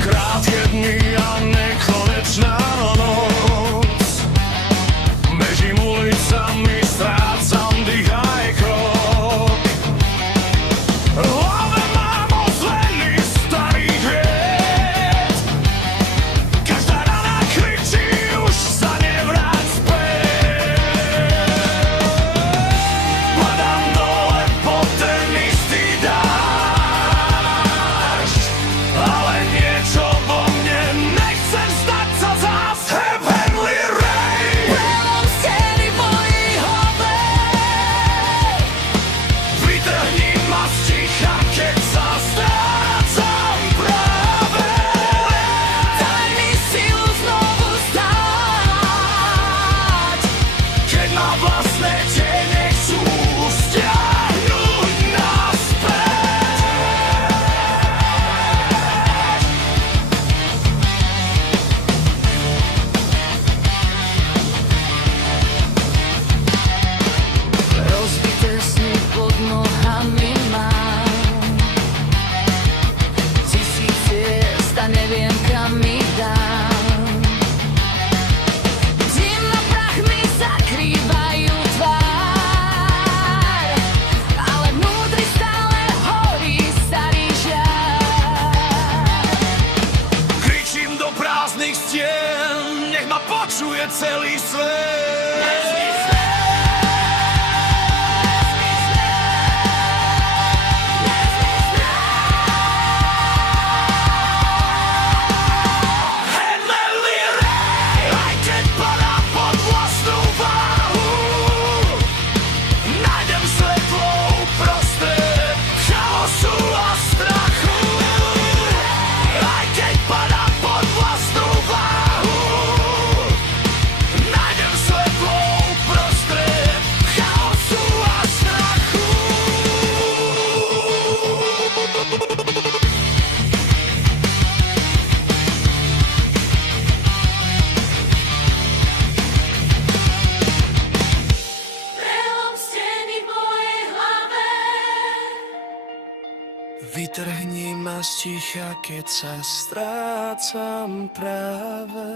Krátke dni a nekonečná noc, bežím ulicami, strácam dých aj krok. V hlave mám ozvený starých vied, každá rana kričí, už sa nevráť späť. Padám dole pod ten istý dážď, ale niečo vo mne nechce vzdať sa zás. Heavenly rain, Prelom steny v mojej hlave. vytrhni ma z ticha, keď sa strácam práve. Daj mi silu znovu stáť, Keď ma vlastné tiene chcú stiahnuť naspäť. rozbité sny pod nohami mám. Tisíc ciest a neviem, kam mi dám. Dym a prach mi zakrývajú tvár, ale vnútri stále horí starý žiar. Kričím do prázdnych stien, nech ma počuje celý svet. Heavenly rain, aj keď padá pod vlastnú váhu, nájdem svetlo uprostred chaosu a strachu. Aj keď padá pod vlastnú váhu, nájdem svetlo uprostred chaosu a strachu. Prelom steny v mojej hlave. Vytrhni ma z ticha, keď sa strácam práve.